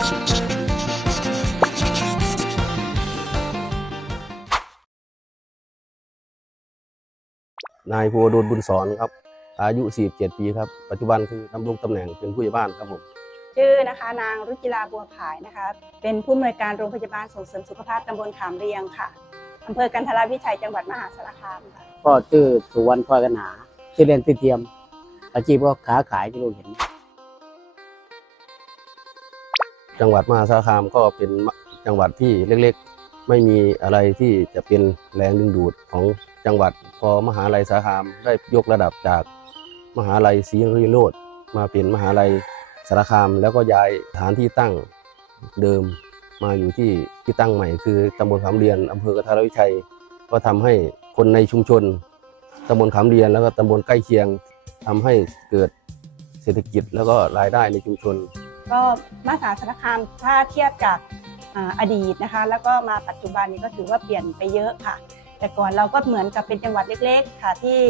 นายภูวดลบุญสอนครับ อายุ 47 ปีครับ ปัจจุบันคือดำรงตำแหน่งเป็นผู้ใหญ่บ้านครับผม ชื่อนะคะ นางรุจิราบัวผายนะคะ เป็นผู้อำนวยการโรงพยาบาลส่งเสริมสุขภาพตำบลขามเรียงค่ะอำเภอกันทรวิชัยจังหวัดมหาสารคามค่ะ ก็ชื่อสุวรรณพลอยกันหาชื่อเล่นชื่อเทียม อาชีพก็ค้าขายที่เราเห็น จังหวัดมหาสารคามก็เป็นจังหวัดที่เล็กๆ ไม่มีอะไรที่จะเป็นแรงดึงดูดของจังหวัดพอมหาลัยสารคามได้ยกระดับจากมหาลัยศรีนครินทร์โรดมาเป็นมหาลัยสารคาม แล้วก็ย้ายฐานที่ตั้งเดิมมาอยู่ที่ที่ตั้งใหม่ คือตำบลขามเรียนอำเภอกระทารวิชัย ก็ทำให้คนในชุมชนตำบลขามเรียนแล้วก็ตำบลใกล้เคียงทำให้เกิดเศรษฐกิจแล้วก็รายได้ในชุมชน ก็มหาสารคามถ้าเทียบกอ่าอดีตนะคะ แล้วก็มาปัจจุบันนี้ก็ถือว่าเปลี่ยนไปเยอะค่ะ แต่ก่อนเราก็เหมือนกับเป็นจังหวัดเล็กๆ ค่ะที่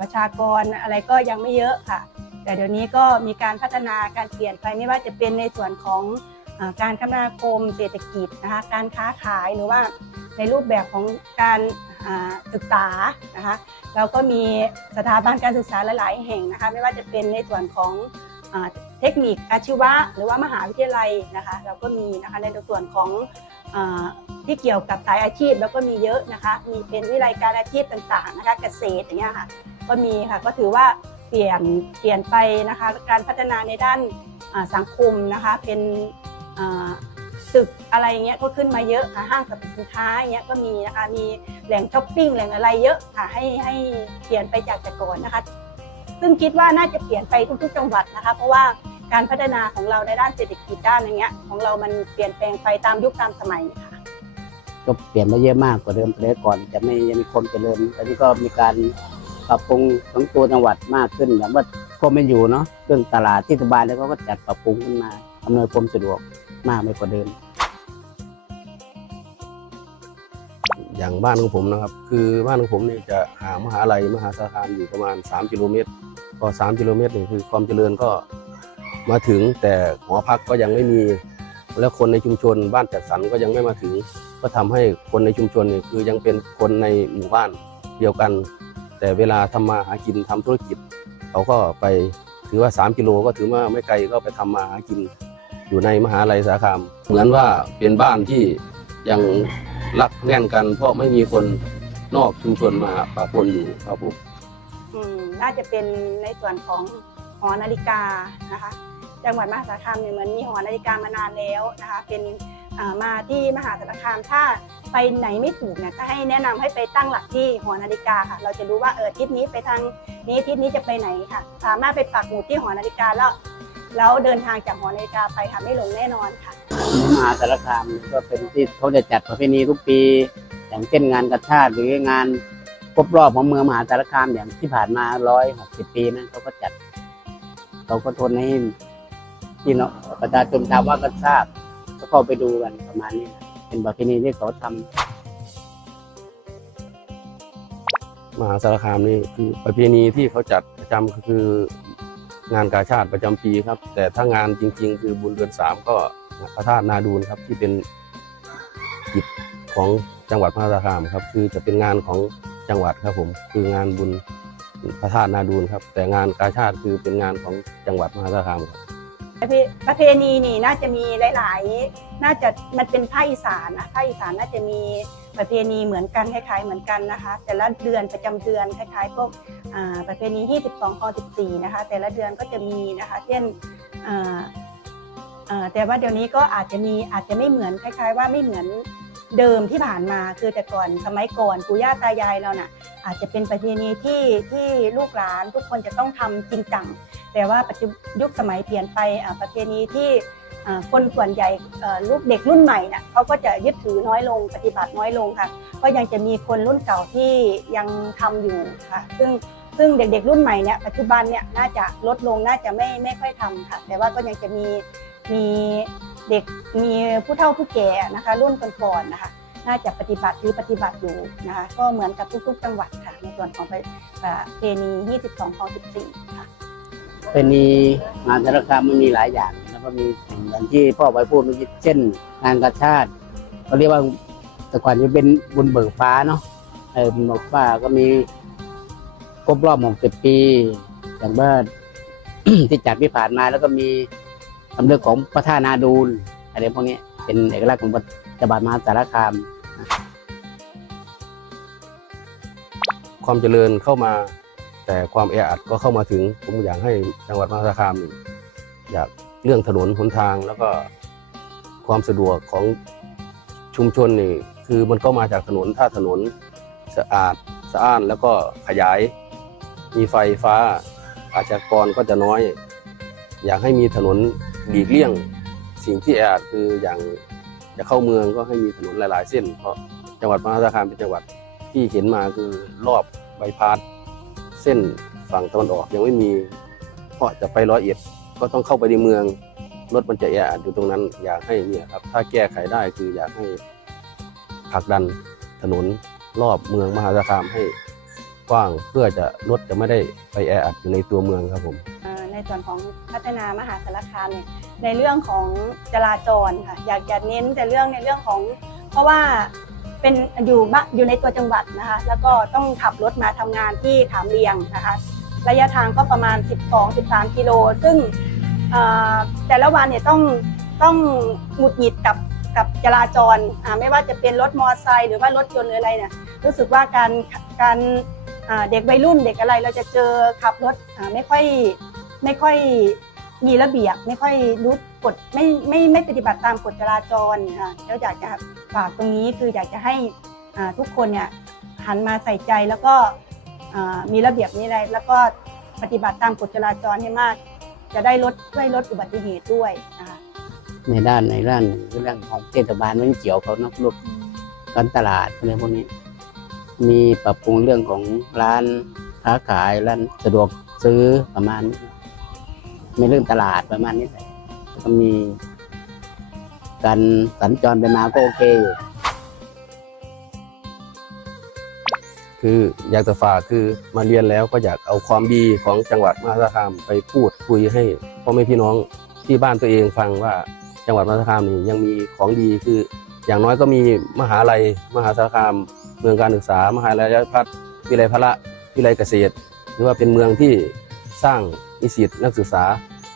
ประชากรอะไรก็ยังไม่เยอะค่ะ แต่เดี๋ยวนี้ก็มีการพัฒนาการเปลี่ยนไปไม่ว่าจะเป็นในส่วนของอการคมนาคมเศรษฐกิจนะคะการค้าขายหรือว่าในรูปแบบของการศึกษานะคะเราก็มีสถาบันการศึกษาหลาย ๆ แห่งนะคะ ไม่ว่าจะเป็นในส่วนของ เทคนิคอาชีวะ หรือว่ามหาวิทยาลัยนะคะ เราก็มีนะคะในส่วนของอที่เกี่ยวกับสายอาชีพแล้วก็มีเยอะนะคะ มีเป็นวิไลการอาชีพต่างๆนะคะเกษตรอย่างเงี้ยค่ะก็มีค่ะก็ถือว่าเปลี่ยนเปลี่ยนไปนะคะการพัฒนาในด้านสังคมนะคะเป็นอ่าตึกอะไรเงี้ยก็ขึ้นมาเยอะค่ะห้างสรรพสินค้าเงี้ยก็มีนะคะมีแหล่งช้อปปิ้งแหล่งอะไรเยอะค่ะให้ให้เปลี่ยนไปจากแต่ก่อนนะคะ ซึ่งคิดว่าน่าจะเปลี่ยนไปทุกๆ จังหวัดนะคะ เพราะว่าการพัฒนาของเราในด้านเศรษฐกิจด้านอย่างเงี้ยของเรามันเปลี่ยนแปลงไปตามยุคตามสมัยค่ะก็เปลี่ยนมาเยอะมากกว่าเดิมแต่ก่อนจะไม่ยังมีคนเจริญตอนนี้ก็มีการปรับปรุงของตัวจังหวัดมากขึ้นอย่างว่าก็ไม่อยู่เนาะเรื่องตลาดที่สบายแล้วก็จัดปรับปรุงขึ้นมาอำนวยความสะดวกมากไม่กว่าเดิม อย่างบ้านของผมนะครับ คือบ้านของผมนี่จะห่างมหาลัยมหาสารคามอยู่ประมาณ 3 กิโลเมตร ก็3กิโลเมตรนี่คือความเจริญก็มาถึงแต่หอพักก็ยังไม่มี แล้วคนในชุมชนบ้านจัดสรรก็ยังไม่มาถึง ก็ทำให้คนในชุมชนนี่คือยังเป็นคนในหมู่บ้านเดียวกัน แต่เวลาทำมาหากินทำธุรกิจ เขาก็ไปถือว่า 3 กิโลก็ถือว่าไม่ไกลก็ไปทำมาหากินอยู่ในมหาลัยสารคามเหมือนว่าเป็นบ้านที่ยังรักแน่นกัน เพราะไม่มีคนนอกชุมชนมาปะปนอยู่ครับผม อืมน่าจะเป็นในส่วนของหอนาฬิกานะคะ จังหวัดมหาสารคามเนี่ยเหมือนมีหอนาฬิกามานานแล้วนะคะ เป็นอ่ามาที่มหาสารคามถ้าไปไหนไม่ถูกเนี่ยก็ให้แนะนำให้ไปตั้งหลักที่หอนาฬิกาค่ะ เราจะรู้ว่าเออทิศนี้ไปทางนี้ทิศนี้จะไปไหนค่ะ สามารถไปปักหมุดที่หอนาฬิกาแล้วแล้วเดินทางจากหอนาฬิกาไปค่ะไม่หลงแน่นอนค่ะมหาสารคามก็เป็นที่เขาจะจัดประเพณีทุกปี อย่างเช่นงานกระชาติหรืองาน ครบรอบของเมืองมหาสารคามอย่างที่ผ่านมาร้อยหกสิบปีนั้นเขาก็จัด เขาก็ทนให้พี่น้องประชาชนชาวว่าก็ทราบก็เข้าไปดูกันประมาณนี้เป็นประเพณีที่เขาทำมหาสารคามนี่คือประเพณีที่เขาจัดประจำก็คืองานกาชาติประจำปีครับ แต่ถ้างานจริง ๆ คือบุญเดือนสามก็พระธาตุนาดูนครับ ที่เป็นกิจของจังหวัดมหาสารคามครับ คือจะเป็นงานของ จังหวัดครับผมคืองานบุญพระธาตุนาดูนครับ แต่งานกาชาติคือเป็นงานของจังหวัดมหาสารคามครับประเพณีนี่น่าจะมีหลาย ๆ น่าจะมันเป็นภาคอีสานนะภาคอีสานน่าจะมีประเพณีเหมือนกันคล้าย ๆ เหมือนกันนะคะ แต่ละเดือนประจำเดือนคล้ายๆพวกอ่าประเพณี 22ข้อ14 นะคะ แต่ละเดือนก็จะมีนะคะ เช่นอ่าแต่ว่าเดี๋ยวนี้ก็อาจจะมีอาจจะไม่เหมือนคล้าย ๆ ว่าไม่เหมือน เดิมที่ผ่านมาคือแต่ก่อนสมัยก่อนปู่ย่าตายายเราน่ะอาจจะเป็นประเพณีที่ที่ลูกหลานทุกคนจะต้องทำจริงจังแต่ว่าปัจจุบันยุคสมัยเปลี่ยนไปประเพณีที่คนส่วนใหญ่ลูกเด็กรุ่นใหม่เนี่ยเขาก็จะยึดถือน้อยลงปฏิบัติน้อยลงค่ะ ก็ยังจะมีคนรุ่นเก่าที่ยังทำอยู่ค่ะ ซึ่งซึ่งเด็กๆ รุ่นใหม่เนี่ยปัจจุบันเนี่ยน่าจะลดลงน่าจะไม่ไม่ค่อยทำค่ะ แต่ว่าก็ยังจะมีมี เด็กมีผู้เฒ่าผู้แก่นะคะ รุ่นก่อนๆนะคะ น่าจะปฏิบัติหรือปฏิบัติอยู่นะคะ ก็เหมือนกับทุกๆ จังหวัดค่ะ ในส่วนของประเพณี22ของ14 ค่ะเป็นนีมหาสารคามมันมีหลายอย่างนะก็มีอย่างที่พ่อไว้พูดเมื่อกี้เช่น งานกาชาติเขาเรียกว่าแต่ก่อนจะเป็นบุญเบิกฟ้าเนาะเออบุญเบิกฟ้าก็มีครบรอบ60ปี อย่างเมื่อที่จัดที่ผ่านมาแล้วก็มี สำเร็จของพระธาตุนาดูลอะไรพวกนี้เป็นเอกลักษณ์ของจังหวัดมหาสารคาม ความเจริญเข้ามา แต่ความแออัดก็เข้ามาถึงผมอยากให้จังหวัดมหาสารคามอยากเรื่องถนนหนทางแล้วก็ความสะดวกของชุมชนนี่คือมันก็มาจากถนนถ้าถนนสะอาดสะอ้านแล้วก็ขยาย มีไฟฟ้าอาชญากรก็จะน้อย อยากให้มีถนน หลีกเลี่ยงสิ่งที่แออัดคืออย่างจะเข้าเมืองก็ให้มีถนนหลาย ๆ เส้น เพราะจังหวัดมหาสารคามเป็นจังหวัดที่เห็นมาคือรอบใบพาสเส้นฝั่งตะวันออกยังไม่มี เพราะจะไปร้อยเอ็ดก็ต้องเข้าไปในเมืองรถมันจะแออัดอยู่ตรงนั้น อยากให้เนี่ยครับถ้าแก้ไขได้คืออยากให้ผลักดันถนนรอบเมืองมหาสารคามให้กว้างเพื่อจะรถจะไม่ได้ไปแออัดอยู่ในตัวเมืองครับผม ในส่วนของพัฒนามหาสารคามเนี่ยในเรื่องของจราจรค่ะอยากจะเน้นแต่เรื่องในเรื่องของ เพราะว่าเป็นอยู่บ้าอยู่ในตัวจังหวัดนะคะแล้วก็ต้องขับรถมาทำงานที่ขามเรียงนะคะระยะทางก็ประมาณ 12-13 กิโล ซึ่งแต่ละวันเนี่ยต้องต้องหงุดหงิดกับกับจราจรไม่ว่าจะเป็นรถมอเตอร์ไซค์หรือว่ารถยนต์หรืออะไรเนี่ยรู้สึกว่าการการเด็กวัยรุ่นเด็กอะไรเราจะเจอขับรถไม่ค่อย ไม่ค่อยมีระเบียบ ไม่ค่อยรู้กฎไม่ไม่ไม่ปฏิบัติตามกฎจราจรค่ะแล้วอยากจะฝากตรงนี้คืออยากจะให้ทุกคนเนี่ยหันมาใส่ใจแล้วก็มีระเบียบนี้อะไรแล้วก็ปฏิบัติตามกฎจราจรให้มาก จะได้ลดช่วยลดอุบัติเหตุด้วยนะคะในด้านในด้านเรื่องของเทศบาลไม่เกี่ยวเขานะรถการตลาดอะไรพวกนี้ มีปรับปรุงเรื่องของร้านค้าขายร้านสะดวกซื้อประมาณนี้ มีเรื่องตลาดประมาณนี้แหละก็มี การสัญจรไปมาก็โอเคอยู่คืออยากจะฝากคือมาเรียนแล้วก็อยากเอาความดีของจังหวัดมหาสารคามไปพูดคุยให้พ่อแม่พี่น้องที่บ้านตัวเองฟังว่าจังหวัดมหาสารคามนี่ยังมีของดีคือ อย่างน้อยก็มีมหาลัยมหาสารคาม เมืองการศึกษา มหาลัยพัฒน์วิไลพละวิไลเกษตรหรือว่าเป็นเมืองที่สร้าง นิสิตนักศึกษา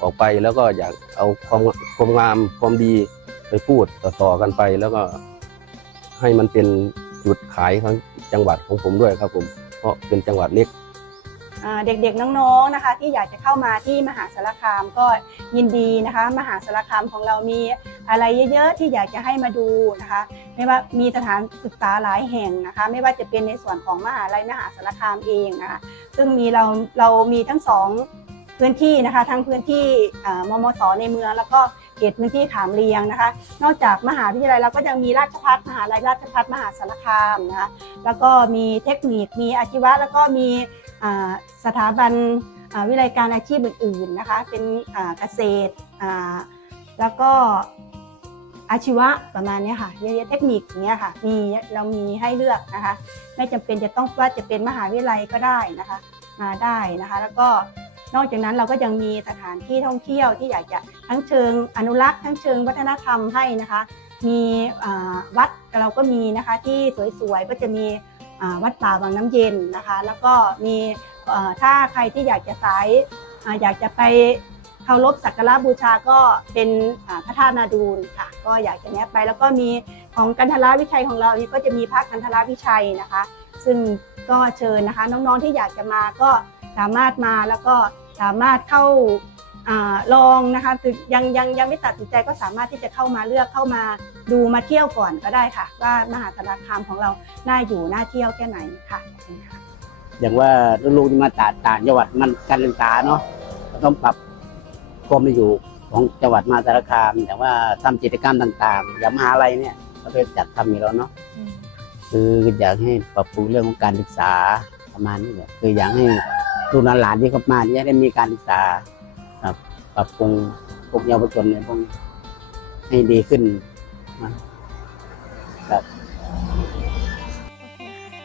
ออกไปแล้วก็อยากเอาความความงามความดีไปพูดต่อๆกันไป แล้วก็ให้มันเป็นจุดขายของจังหวัดของผมด้วยครับผม เพราะเป็นจังหวัดเล็กเด็กๆน้องๆนะคะ ที่อยากจะเข้ามาที่มหาสารคามก็ยินดีนะคะ มหาสารคามของเรามีอะไรเยอะๆที่อยากจะให้มาดูนะคะ ไม่ว่ามีสถานศึกษาหลายแห่งนะคะ ไม่ว่าจะเป็นในส่วนของมหาลัยมหาสารคามเองนะคะซึ่งมีเราเรามีทั้งสอง พื้นที่นะคะทั้งพื้นที่มมสในเมือง แล้วก็เขตพื้นที่ขามเรียงนะคะ นอกจากมหาวิทยาลัยเราก็ยังมีราชภัฏมหาลัยราชภัฏมหาสารคามนะคะแล้วก็มีเทคนิคมีอาชีวะ แล้วก็มีสถาบันวิทยาลัยการอาชีพอื่นๆนะคะเป็นเกษตรแล้วก็อาชีวะประมาณนี้ค่ะเยอะๆเทคนิคอย่างเงี้ยค่ะมีเรามีให้เลือกนะคะ ไม่จำเป็นจะต้องว่าจะเป็นมหาวิทยาลัยก็ได้นะคะมาได้นะคะ แล้วก็ นอกจากนั้นเราก็ยังมีสถานที่ท่องเที่ยวที่อยากจะทั้งเชิงอนุรักษ์ ทั้งเชิงวัฒนธรรมให้นะคะ มีวัดเราก็มีนะคะที่สวยๆก็จะมีวัดป่าวังน้ำเย็นนะคะ แล้วก็มีถ้าใครที่อยากจะสายออยากจะไปเคารพสักการะบูชาก็เป็นพระธาตุนาดูลค่ะ ก็อยากจะแนะไปแล้วก็มีของกันทราวิชัยของเรานี่ก็จะมีพระกันทราวิชัยนะคะ ซึ่งก็เชิญนะคะน้องๆที่อยากจะมาก็ สามารถมาแล้วก็สามารถเข้าอาลองนะคะคือยังยังยังไม่ตัดสินใจก็สามารถที่จะเข้ามาเลือกเข้ามาดูมาเที่ยวก่อนก็ได้ค่ะ ว่ามหาสารคามของเราน่าอยู่น่าเที่ยวแค่ไหนค่ะขอบคุณค่ะอย่างว่าลูกๆที่มาต่างต่างจังหวัดมันการศึกษาเนาะก็ต้องปรับความเป็นอยู่ของจังหวัดมหาสารคามแต่ว่าทำกิจกรรมต่างๆอย่างมหาลัยเนี่ยก็ไปจัดทำอยู่แล้วเนาะคืออยากให้ปรับปรุงเรื่องของการศึกษาประมาณนี้แหละคืออยากให้ ลูกหลานๆที่เข้ามาเนี่ยได้มีการศึกษาครับปรับปรุงพวกเยาวชนเนี่ยพวกนี้ให้ดีขึ้นนะครับ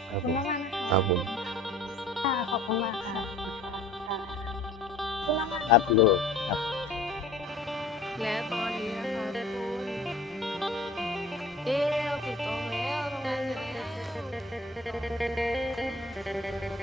ขอบคุณมากๆนะคะครับผมค่ะขอบคุณมากค่ะค่ะขอบคุณมากๆครับลูกครับ และตอนนี้นะคะทุกคนเอ๊ะเราปิดกล้องแล้วทำงานเสร็จแล้ว